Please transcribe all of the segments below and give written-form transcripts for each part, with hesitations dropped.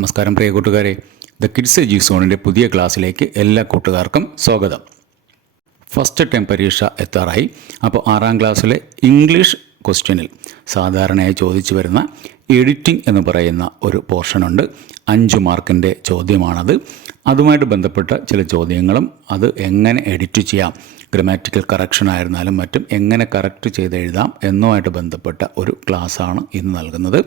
നമസ്കാരം പ്രിയ കൂട്ടുകാരെ, the kids AG സോണിൻ്റെ പുതിയ ക്ലാസ്സിലേക്ക് എല്ലാ കൂട്ടുകാർക്കും സ്വാഗതം. ഫസ്റ്റ് ടൈം പരീക്ഷ എത്താറായി. അപ്പോൾ 6ാം ക്ലാസ്സിലെ ഇംഗ്ലീഷ് ക്വസ്റ്റ്യനിൽ സാധാരണയായി ചോദിച്ചു വരുന്ന എഡിറ്റിംഗ് എന്ന് പറയുന്ന ഒരു പോർഷനുണ്ട്. 5 മാർക്കിൻ്റെ ചോദ്യമാണത്. അതുമായിട്ട് ബന്ധപ്പെട്ട ചില ചോദ്യങ്ങളും അത് എങ്ങനെ എഡിറ്റ് ചെയ്യാം, ഗ്രമാറ്റിക്കൽ കറക്ഷൻ ആയിരുന്നാലും മറ്റും എങ്ങനെ കറക്റ്റ് ചെയ്ത് എഴുതാം എന്നുമായിട്ട് ബന്ധപ്പെട്ട ഒരു ക്ലാസ്സാണ് ഇന്ന് നൽകുന്നത്.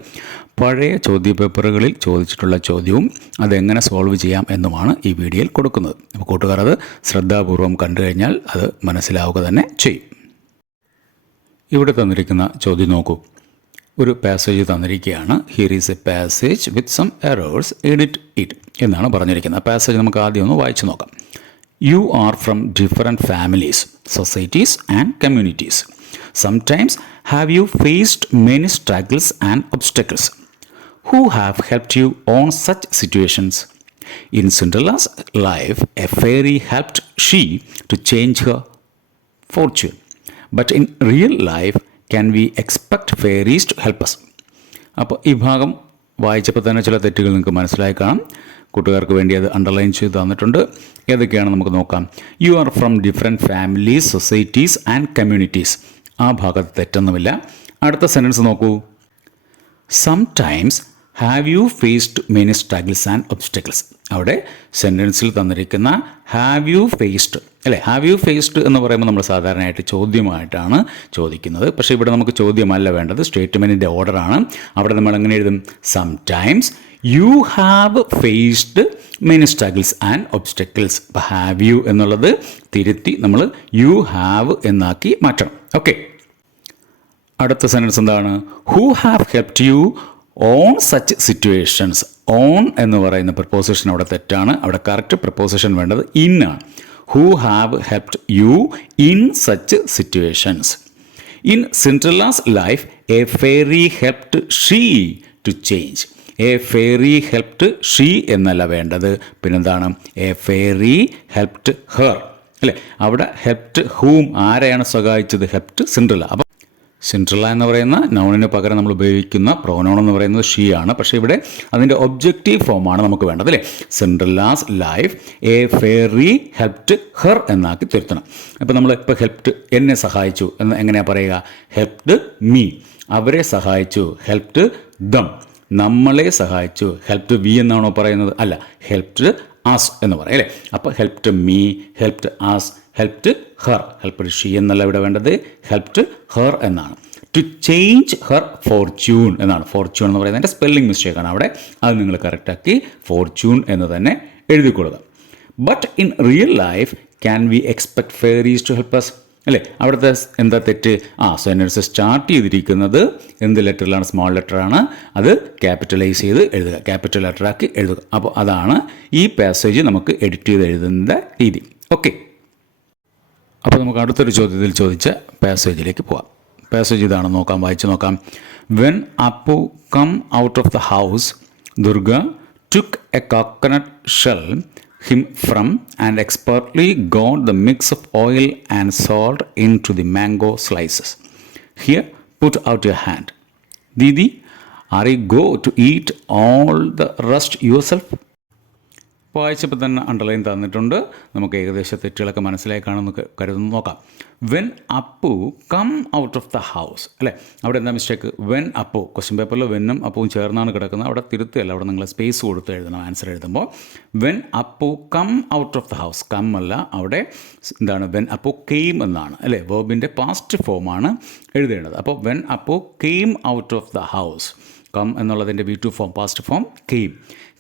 പഴയ ചോദ്യപേപ്പറുകളിൽ ചോദിച്ചിട്ടുള്ള ചോദ്യവും അതെങ്ങനെ സോൾവ് ചെയ്യാം എന്നുമാണ് ഈ വീഡിയോയിൽ കൊടുക്കുന്നത്. അപ്പോൾ കൂട്ടുകാർ അത് ശ്രദ്ധാപൂർവം കണ്ടു കഴിഞ്ഞാൽ അത് മനസ്സിലാവുക തന്നെ ചെയ്യും. ഇവിടെ തന്നിരിക്കുന്ന ചോദ്യം നോക്കൂ. ഒരു പാസേജ് തന്നിരിക്കുകയാണ്. Here is a passage with some errors, edit it എന്നാണ് പറഞ്ഞിരിക്കുന്നത്. ആ പാസേജ് നമുക്ക് ആദ്യം ഒന്ന് വായിച്ചു നോക്കാം. You are from different families, societies and communities. Sometimes have you faced many struggles and obstacles? Who have helped you on such situations? In Cinderella's life, a fairy helped she to change her fortune. But in real life, can we expect fairies to help us? അപ്പോൾ ഈ ഭാഗം വായിച്ചപ്പോൾ തന്നെ ചില തെറ്റുകൾ നിങ്ങൾക്ക് മനസ്സിലായി കാണാം. കൂട്ടുകാർക്ക് വേണ്ടി അത് അണ്ടർലൈൻ ചെയ്ത് തന്നിട്ടുണ്ട്. ഏതൊക്കെയാണ് നമുക്ക് നോക്കാം. You are from different families, societies and communities. ആ ഭാഗത്ത് തെറ്റൊന്നുമില്ല. അടുത്ത സെൻറ്റൻസ് നോക്കൂ. Sometimes have you faced many struggles and obstacles. അവിടെ സെൻറ്റൻസിൽ തന്നിരിക്കുന്ന ഹാവ് യു ഫേസ്ഡ് അല്ലേ, ഹാവ് യു ഫേസ്ഡ് എന്ന് പറയുമ്പോൾ നമ്മൾ സാധാരണയായിട്ട് ചോദ്യമായിട്ടാണ് ചോദിക്കുന്നത്. പക്ഷേ ഇവിടെ നമുക്ക് ചോദ്യമല്ല വേണ്ടത്, സ്റ്റേറ്റ്മെൻറ്റിൻ്റെ ഓർഡറാണ്. അവിടെ നമ്മൾ എങ്ങനെ എഴുതും? Sometimes you have faced many struggles and obstacles. അപ്പോൾ ഹാവ് യു എന്നുള്ളത് തിരുത്തി നമ്മൾ യു ഹാവ് എന്നാക്കി മാറ്റണം. ഓക്കെ, അടുത്ത സെൻറ്റൻസ് എന്താണ്? Who have helped you on such situations. On എന്ന് പറയുന്ന പ്രപ്പോസിഷൻ അവിടെ തെറ്റാണ്. അവിടെ കറക്റ്റ് പ്രപ്പോസിഷൻ വേണ്ടത് ഇൻ ആണ്. Who have helped you in such situations. In Cinderella's life a fairy helped she to change. A fairy helped she എന്നല്ല വേണ്ടത്, പിന്നെന്താണ്? എ ഫെയറി ഹെൽപ്ഡ് ഹെർ അല്ലേ. അവിടെ ഹെൽപ്ഡ് ഹൂം, ആരെയാണ് സഹായിച്ചത്? Helped Cinderella. അപ്പം സിൻഡ്രല്ല എന്ന് പറയുന്ന നൗണിന് പകരം നമ്മൾ ഉപയോഗിക്കുന്ന പ്രോനൗൺ എന്ന് പറയുന്നത് ഷീ ആണ്. പക്ഷേ ഇവിടെ അതിൻ്റെ ഒബ്ജക്റ്റീവ് ഫോമാണ് നമുക്ക് വേണ്ടത് അല്ലേ. Cinderella's life a fairy helped her എന്നാക്കി തിരുത്തണം. അപ്പോൾ നമ്മൾ ഇപ്പോൾ ഹെൽപ്ഡ്, എന്നെ സഹായിച്ചു എന്ന് എങ്ങനെയാണ് പറയുക? Helped me. അവരെ സഹായിച്ചു, ഹെൽപ്ഡ് ദം. നമ്മളെ സഹായിച്ചു, ഹെൽപ്ഡ് വി എന്നാണോ പറയുന്നത്? അല്ല, ഹെൽപ്ഡ് ആസ് എന്ന് പറയും അല്ലേ. അപ്പോൾ helped me, helped as, helped her. Helped she എന്നല്ല ഇവിടെ വേണ്ടത്, ഹെൽപ്ഡ് ഹെർ എന്നാണ്. ടു ചേഞ്ച് ഹെർ ഫോർച്യൂൺ എന്നാണ്. ഫോർച്യൂൺ എന്ന് പറയുന്നതിൻ്റെ സ്പെല്ലിംഗ് മിസ്റ്റേക്കാണ് അവിടെ. അത് നിങ്ങൾ കറക്റ്റാക്കി ഫോർച്യൂൺ എന്ന് തന്നെ എഴുതിക്കൊള്ളുക. But in real life can we expect fairies to help us അല്ലേ. അവിടുത്തെ എന്താ തെറ്റ്? സെൻറ്റൻസ് സ്റ്റാർട്ട് ചെയ്തിരിക്കുന്നത് എന്ത് ലെറ്ററിലാണ്? സ്മോൾ ലെറ്ററാണ്. അത് ക്യാപിറ്റലൈസ് ചെയ്ത് എഴുതുക, ക്യാപിറ്റൽ ലെറ്ററാക്കി എഴുതുക. അപ്പോൾ അതാണ് ഈ പാസേജ് നമുക്ക് എഡിറ്റ് ചെയ്ത് എഴുതുന്ന രീതി. ഓക്കെ, അപ്പോൾ നമുക്ക് അടുത്തൊരു ചോദ്യത്തിൽ ചോദിച്ച പാസേജിലേക്ക് പോവാം. പാസേജ് ഇതാണ്, നോക്കാം, വായിച്ച് നോക്കാം. When Appu come out of the house, Durga took a coconut shell him from and expertly got the mix of oil and salt into the mango slices. Here, put out your hand. Didi, are you go to eat all the rest yourself? വായിച്ചപ്പോൾ തന്നെ underline തന്നിട്ടുണ്ട്. നമുക്ക് ഏകദേശം തെറ്റുകളൊക്കെ മനസ്സിലായി കാണുമെന്ന് കരുതുന്നു. നോക്കാം. When Appu come out of the house അല്ലേ. അവിടെ എന്താ മിസ്റ്റേക്ക്? വെൻ അപ്പു. ക്വസ്റ്റ്യൻ പേപ്പറിൽ വെന്നും അപ്പവും ചേർന്നാണ് കിടക്കുന്നത്. അവിടെ തിരുത്തിയല്ല, അവിടെ നിങ്ങൾ സ്പേസ് കൊടുത്ത് എഴുതണം ആൻസർ എഴുതുമ്പോൾ. When Appu come out of the house. Come അല്ല, അവിടെ എന്താണ്? വെൻ അപ്പു കെയിം എന്നാണ് അല്ലേ. വേർബിൻ്റെ പാസ്റ്റ് ഫോമാണ് എഴുതേണ്ടത്. അപ്പോൾ when Appu came out of the house. Come എന്നുള്ളതിൻ്റെ V2 form, past form came.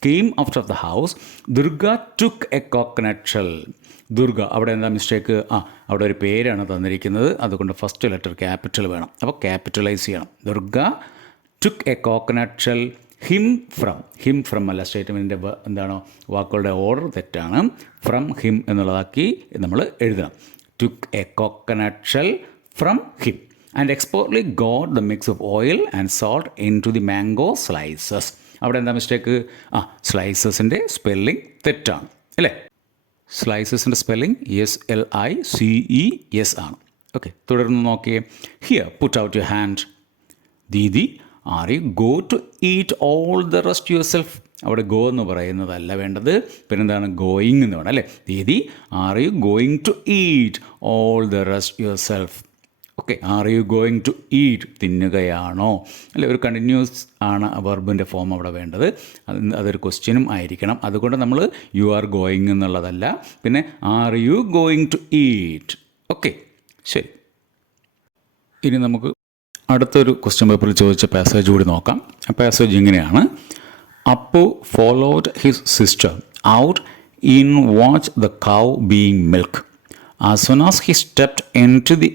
Came out of the house. Durga took a coconut shell. Durga, അവിടെ എന്താ മിസ്റ്റേക്ക്? അവിടെ ഒരു പേരാണ് തന്നിരിക്കുന്നത്, അതുകൊണ്ട് ഫസ്റ്റ് ലെറ്റർ ക്യാപിറ്റൽ വേണം. അപ്പോൾ ക്യാപിറ്റലൈസ് ചെയ്യണം. Durga took a coconut shell him from. Him from അല്ല, സ്റ്റേറ്റ്മെൻറ്റിൻ്റെ എന്താണോ വാക്കുകളുടെ ഓർഡർ തെറ്റാണ്. ഫ്രം ഹിം എന്നുള്ളതാക്കി നമ്മൾ എഴുതണം. Took a coconut shell from him and expertly got the mix of oil and salt into the mango slices. അവിടെ എന്താ mistake? സ്ലൈസസിൻ്റെ spelling തെറ്റാണ് അല്ലേ. സ്ലൈസസിൻ്റെ സ്പെല്ലിംഗ് SLICES ആണ്. ഓക്കെ, തുടർന്ന് നോക്കിയേ. Here put out your hand. Didi, are you go to eat all the rest yourself? അവിടെ go എന്ന് പറയുന്നതല്ല വേണ്ടത്, പിന്നെന്താണ് ഗോയിങ് എന്ന് വേണം അല്ലേ. Didi are you going to eat all the rest yourself. Okay, are you going to eat, തിന്നുകയാണോ അല്ലെ. ഒരു കണ്ടിന്യൂസ് ആണ് വെർബിൻ്റെ ഫോം അവിടെ വേണ്ടത്. അതൊരു ക്വസ്റ്റ്യനും ആയിരിക്കണം. അതുകൊണ്ട് നമ്മൾ യു ആർ ഗോയിങ് എന്നുള്ളതല്ല, പിന്നെ are you going to eat. Okay, ശരി. ഇനി നമുക്ക് അടുത്തൊരു ക്വസ്റ്റ്യൻ പേപ്പറിൽ ചോദിച്ച പാസേജ് കൂടി നോക്കാം. ആ പാസേജ് ഇങ്ങനെയാണ്: Appu followed his sister out in watch the cow being milk. As soon as he stepped in to the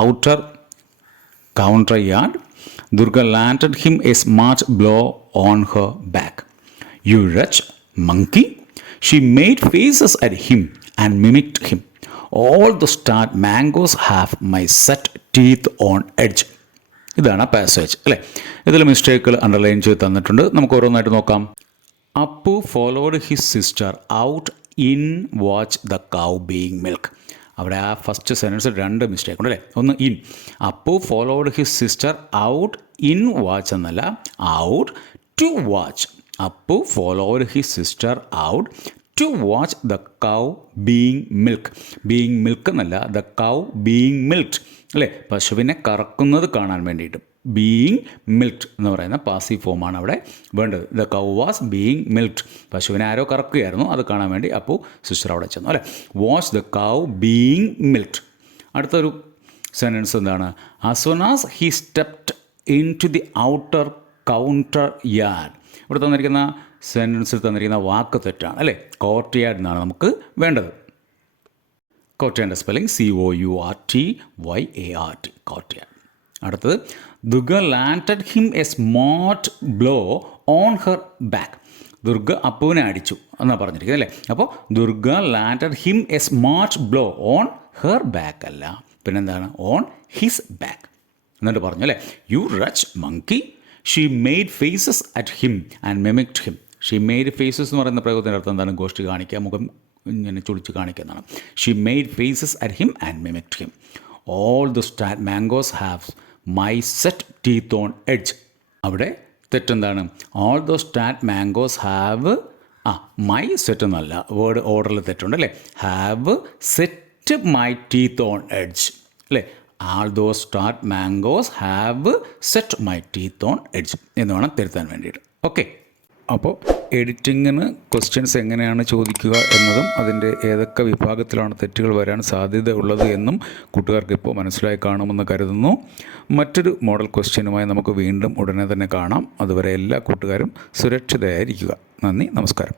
outer courtyard, Durga landed him a smart blow on her back. "You wretch monkey!" She made faces at him and mimicked him. "All the start mangoes have my set teeth on edge." ഇതാണ് passage അല്ലേ. ഇതിൽ മിസ്റ്റേക്കുകൾ underline ചെയ്ത് തന്നിട്ടുണ്ട്. നമുക്ക് ഓരോന്നായിട്ട് നോക്കാം. Appu followed his sister out in watch the cow being milk. അവിടെ ആ ഫസ്റ്റ് സെൻറ്റൻസിൽ 2 മിസ്റ്റേക്ക് ഉണ്ട് അല്ലേ. ഒന്ന് in, Appu followed his sister out in watch എന്നല്ല, out to watch. Appu followed his sister out to watch the cow being milk. Being milk എന്നല്ല, the cow being milked അല്ലേ, പശുവിനെ കറക്കുന്നത് കാണാൻ വേണ്ടിയിട്ട്. ബീയിങ് മിൽക്ക്ഡ് എന്ന് പറയുന്ന പാസീവ് ഫോമാണ് അവിടെ വേണ്ടത്. ദ കൗ വാസ് ബീയിങ് മിൽക്ക്ഡ്, പശുവിനെ ആരോ കറക്കുകയായിരുന്നു, അത് കാണാൻ വേണ്ടി അപ്പോൾ സിസ്റ്റർ അവിടെ ചെന്നു അല്ലേ. Watch the cow being milked. അടുത്തൊരു സെൻറ്റൻസ് എന്താണ്? As soon as he stepped in to the outer counter yard. ഇവിടെ തന്നിരിക്കുന്ന സെൻറ്റൻസിൽ തന്നിരിക്കുന്ന വാക്ക് തെറ്റാണ് അല്ലേ. കോർട്ട് യാർഡ് എന്നാണ് നമുക്ക് വേണ്ടത്. Court spelling COURTYARD, courtyard. അടുത്തത് Durga landed him a smart blow on her back. Durga അപ്പുവിനെ അടിച്ചു എന്നാണ് പറഞ്ഞിരിക്കുന്നത് അല്ലേ. അപ്പോൾ Durga landed him a smart blow on her back അല്ല, പിന്നെന്താണ്? On his back. എന്നിട്ട് പറഞ്ഞു അല്ലേ, you wretch monkey. She made faces at him and mimicked him. She made faces എന്ന് പറയുന്ന പ്രയോഗത്തിൻ്റെ അർത്ഥം എന്താണ്? ഗോഷ്ടി കാണിക്കുക, മുഖം ഇങ്ങനെ ചുളിച്ച് കാണിക്കുക എന്നാണ്. She made faces at him and mimicked him. All the start mangoes have my set teeth on edge. അവിടെ തെറ്റെന്താണ്? Although start mangoes have my set എന്നല്ല, വേർഡ് ഓർഡറിൽ തെറ്റുണ്ട് അല്ലേ. Have set my teeth on edge അല്ലേ. Although start mangoes have set my teeth on edge എന്ന് വേണം തിരുത്താൻ വേണ്ടിയിട്ട്. ഓക്കെ, അപ്പോൾ എഡിറ്റിങ്ങിന് ക്വസ്റ്റ്യൻസ് എങ്ങനെയാണ് ചോദിക്കുക എന്നതും അതിൻ്റെ ഏതൊക്കെ വിഭാഗത്തിലാണ് തെറ്റുകൾ വരാൻ സാധ്യത ഉള്ളത് എന്നും കൂട്ടുകാർക്ക് ഇപ്പോൾ മനസ്സിലായി കാണുമെന്ന് കരുതുന്നു. മറ്റൊരു മോഡൽ ക്വസ്റ്റ്യനുമായി നമുക്ക് വീണ്ടും ഉടനെ തന്നെ കാണാം. അതുവരെ എല്ലാ കൂട്ടുകാരും സുരക്ഷിതരായിരിക്കുക. നന്ദി, നമസ്കാരം.